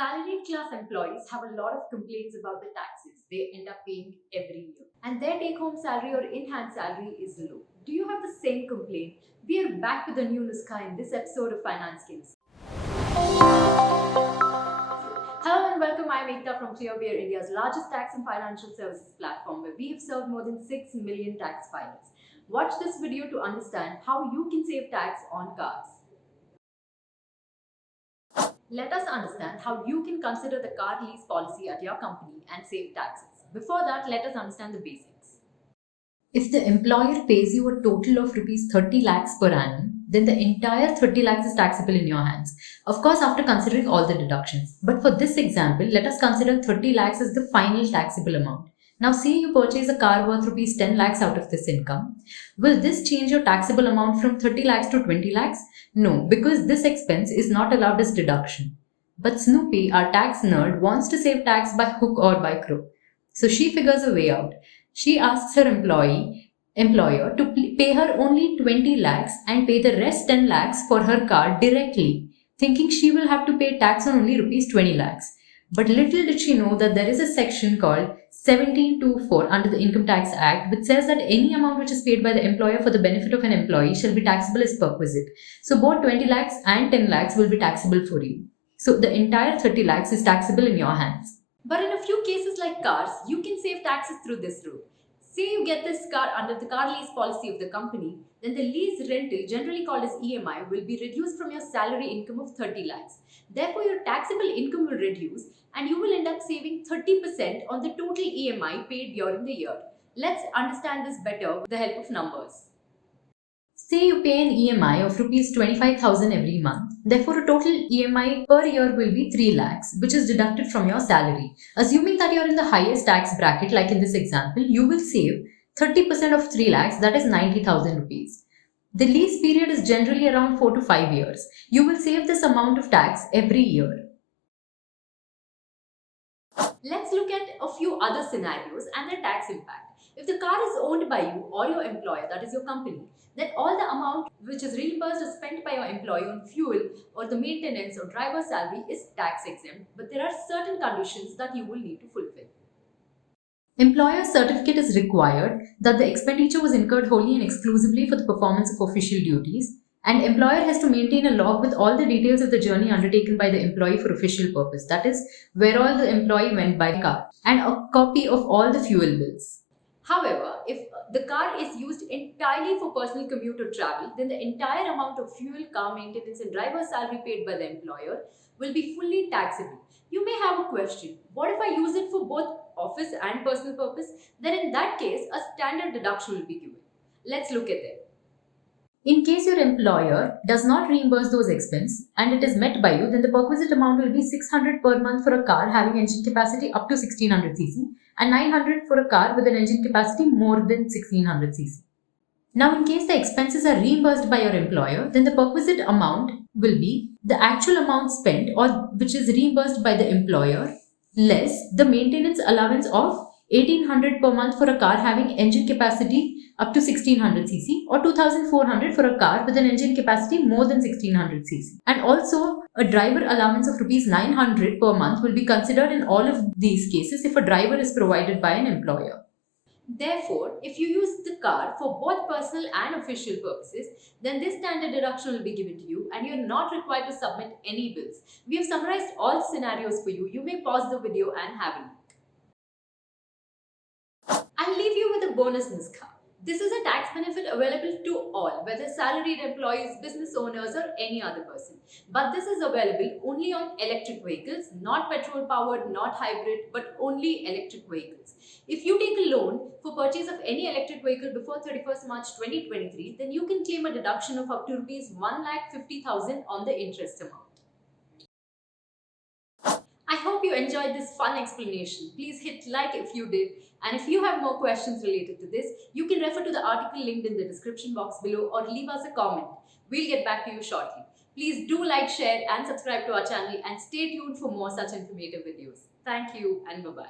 Salaried class employees have a lot of complaints about the taxes they end up paying every year. And their take home salary or in hand salary is low. Do you have the same complaint? We are back with a new Nuskha in this episode of Finance Kings. Hello and welcome. I'm Ekta from Clear. We are India's largest tax and financial services platform where we have served more than 6 million tax filers. Watch this video to understand how you can save tax on cars. Let us understand how you can consider the car lease policy at your company and save taxes. Before that, let us understand the basics. If the employer pays you a total of rupees 30 lakhs per annum, then the entire 30 lakhs is taxable in your hands. Of course, after considering all the deductions. But for this example, let us consider 30 lakhs as the final taxable amount. Now, say you purchase a car worth rupees 10 lakhs out of this income. Will this change your taxable amount from 30 lakhs to 20 lakhs? No, because this expense is not allowed as deduction. But Snoopy, our tax nerd, wants to save tax by hook or by crook. So she figures a way out. She asks her employer to pay her only 20 lakhs and pay the rest 10 lakhs for her car directly, thinking she will have to pay tax on only rupees 20 lakhs. But little did she know that there is a section called 1724 under the Income Tax Act which says that any amount which is paid by the employer for the benefit of an employee shall be taxable as perquisite. So both 20 lakhs and 10 lakhs will be taxable for you. So the entire 30 lakhs is taxable in your hands. But in a few cases like cars, you can save taxes through this route. Say you get this car under the car lease policy of the company, then the lease rental, generally called as EMI, will be reduced from your salary income of 30 lakhs. Therefore, your taxable income will reduce and you will end up saving 30% on the total EMI paid during the year. Let's understand this better with the help of numbers. Say you pay an EMI of rupees 25,000 every month. Therefore, a total EMI per year will be 3 lakhs, which is deducted from your salary. Assuming that you are in the highest tax bracket, like in this example, you will save 30% of 3 lakhs, that is 90,000 rupees. The lease period is generally around 4 to 5 years. You will save this amount of tax every year. Let's look at a few other scenarios and their tax impact. If the car is owned by you or your employer, that is your company, then all the amount which is reimbursed or spent by your employee on fuel or the maintenance or driver salary is tax exempt, but there are certain conditions that you will need to fulfill. Employer certificate is required that the expenditure was incurred wholly and exclusively for the performance of official duties, and employer has to maintain a log with all the details of the journey undertaken by the employee for official purpose, that is, where all the employee went by car, and a copy of all the fuel bills. However, if the car is used entirely for personal commute or travel, then the entire amount of fuel, car maintenance and driver salary paid by the employer will be fully taxable. You may have a question, what if I use it for both office and personal purpose? Then in that case, a standard deduction will be given. Let's look at it. In case your employer does not reimburse those expenses and it is met by you, then the perquisite amount will be 600 per month for a car having engine capacity up to 1600 cc and 900 for a car with an engine capacity more than 1600 cc. Now, in case the expenses are reimbursed by your employer, then the perquisite amount will be the actual amount spent or which is reimbursed by the employer less the maintenance allowance of 1800 per month for a car having engine capacity up to 1600 cc or 2400 for a car with an engine capacity more than 1600 cc. And also a driver allowance of rupees 900 per month will be considered in all of these cases if a driver is provided by an employer. Therefore, if you use the car for both personal and official purposes, then this standard deduction will be given to you and you are not required to submit any bills. We have summarized all scenarios for you. You may pause the video and have a look. I'll leave you with a bonus, Nuskha. This is a tax benefit available to all, whether salaried employees, business owners or any other person. But this is available only on electric vehicles, not petrol powered, not hybrid, but only electric vehicles. If you take a loan for purchase of any electric vehicle before 31st March 2023, then you can claim a deduction of up to rupees 1,50,000 on the interest amount. I hope you enjoyed this fun explanation. Please hit like if you did. And if you have more questions related to this, you can refer to the article linked in the description box below or leave us a comment. We'll get back to you shortly. Please do like, share and subscribe to our channel and stay tuned for more such informative videos. Thank you and bye-bye.